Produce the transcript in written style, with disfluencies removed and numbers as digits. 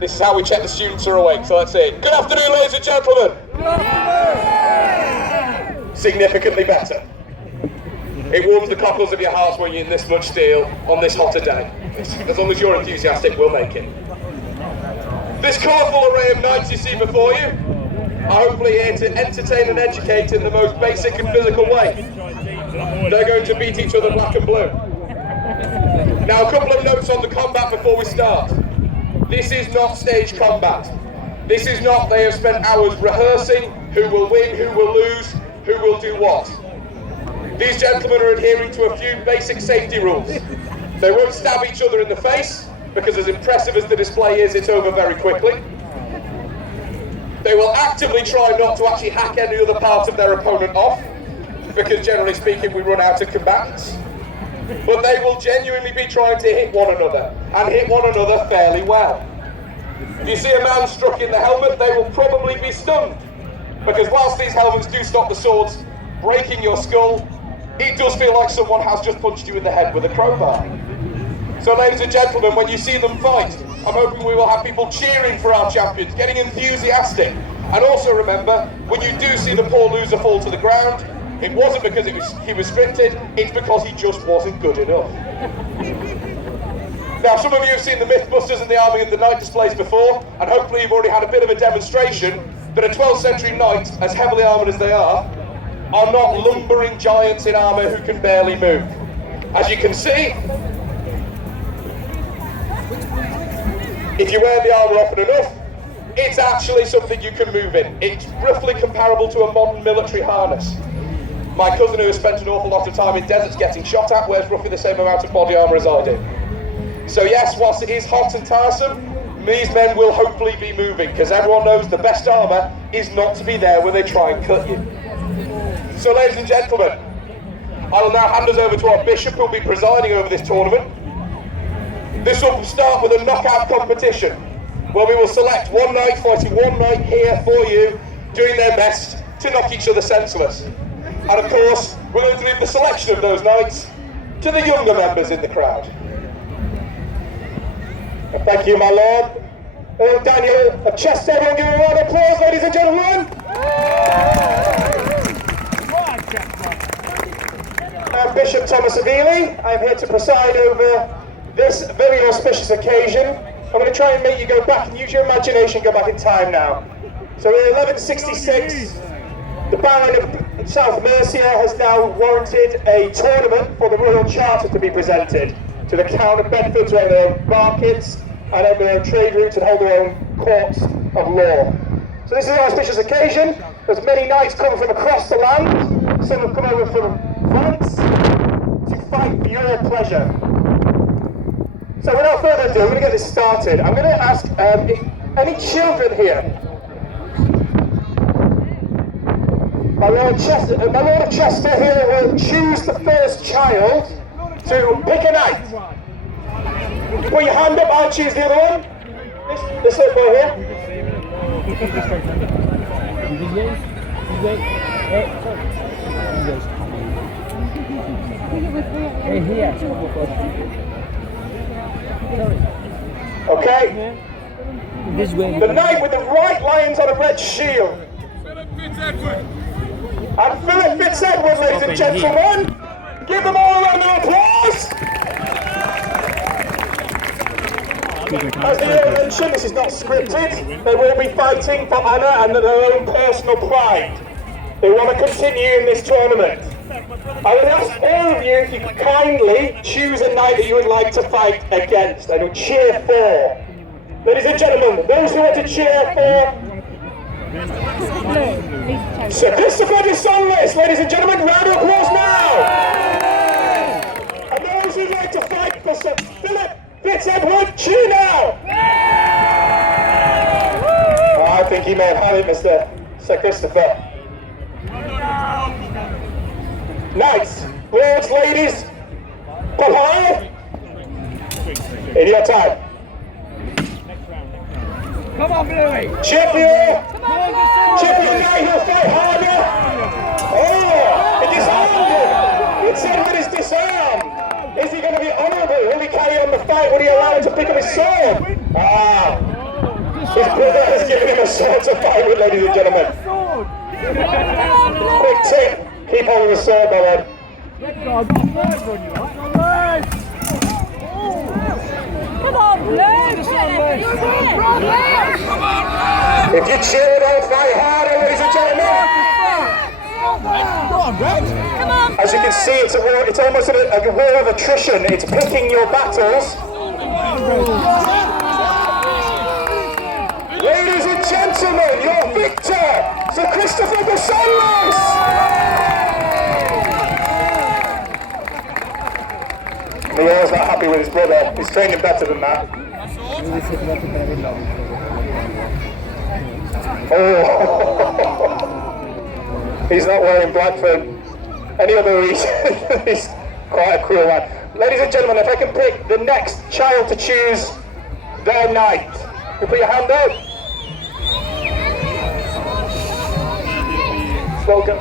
This is how we check the students are awake, so let's see. Good afternoon, ladies and gentlemen. Good afternoon. Significantly better. It warms the cockles of your hearts when you're in this much steel on this hotter day. As long as you're enthusiastic, we'll make it. This colourful array of knights you see before you are hopefully here to entertain and educate in the most basic and physical way. They're going to beat each other black and blue. Now, a couple of notes on the combat before we start. This is not stage combat. This is not they have spent hours rehearsing who will win, who will lose, who will do what. These gentlemen are adhering to a few basic safety rules. They won't stab each other in the face, because as impressive as the display is, it's over very quickly. They will actively try not to actually hack any other part of their opponent off, because generally speaking we run out of combatants. But they will genuinely be trying to hit one another, and hit one another fairly well. If you see a man struck in the helmet, they will probably be stunned, because whilst these helmets do stop the swords breaking your skull, it does feel like someone has just punched you in the head with a crowbar. So ladies and gentlemen, when you see them fight, I'm hoping we will have people cheering for our champions, getting enthusiastic. And also remember, when you do see the poor loser fall to the ground, it wasn't because he was scripted, it's because he just wasn't good enough. Now, some of you have seen the Mythbusters and the Army and the Knight displays before, and hopefully you've already had a bit of a demonstration that a 12th century knight, as heavily armoured as they are not lumbering giants in armour who can barely move. As you can see, if you wear the armour often enough, it's actually something you can move in. It's roughly comparable to a modern military harness. My cousin, who has spent an awful lot of time in deserts getting shot at, wears roughly the same amount of body armour as I do. So yes, whilst it is hot and tiresome, these men will hopefully be moving, because everyone knows the best armour is not to be there when they try and cut you. So ladies and gentlemen, I will now hand us over to our bishop, who will be presiding over this tournament. This will start with a knockout competition, where we will select one knight fighting one knight here for you, doing their best to knock each other senseless. And of course, we're going to leave the selection of those knights to the younger members in the crowd. And thank you, my lord. Earl Daniel of Chester, everyone give a round of applause, ladies and gentlemen. I'm Bishop Thomas Avili. I'm here to preside over this very auspicious occasion. I'm going to try and make you go back and use your imagination, go back in time now. So in 1166, the Baron of South Mercia has now warranted a tournament for the Royal Charter to be presented to the Count of Bedford, to own their own markets and own their own trade routes and hold their own courts of law. So this is an auspicious occasion. There's many knights come from across the land. Some have come over from France to fight for your pleasure. So without further ado, I'm going to get this started. I'm going to ask any children here. My Lord of Chester here will choose the first child to pick a knight. Put your hand up, I'll choose the other one. This little boy here. Okay. The knight with the white lions on a red shield. And Philip Fitz-Edward, ladies and gentlemen. Give them all a round of applause. As the Earl mentioned, this is not scripted. They will be fighting for honour and their own personal pride. They want to continue in this tournament. I would ask all of you if you could kindly choose a knight that you would like to fight against and cheer for. Ladies and gentlemen, those who want to cheer for Sir Christopher de Sonless, ladies and gentlemen, round of applause now! And those who'd like to fight for Sir Philip Fitz-Edward, cheer now! Oh, I think he may have had it, Mr. Sir Christopher. Knights, lords, ladies, pop high. In your time. Come on, Bluey! Cheer for you! Cheer for your knight, he'll fight harder! Oh, it disarmed him! Fitz-Edward is disarmed! Is he going to be honourable? Will he carry on the fight? Will he allow him to pick up his sword? Ah! His brother has given him a sword to fight with, ladies and gentlemen. Quick tip, keep hold of the sword, my lad. Come on, Blue! If you cheer, don't fight harder, ladies and gentlemen. Come on! As you can see, it's a war. It's almost a war of attrition. It's picking your battles. Ladies and gentlemen, your victor, Sir Christopher Basalos! Leo's not happy with his brother. He's training better than that. Oh, he's not wearing black for any other reason. He's quite a cruel man. Ladies and gentlemen, if I can pick the next child to choose their knight, you put your hand up. Welcome.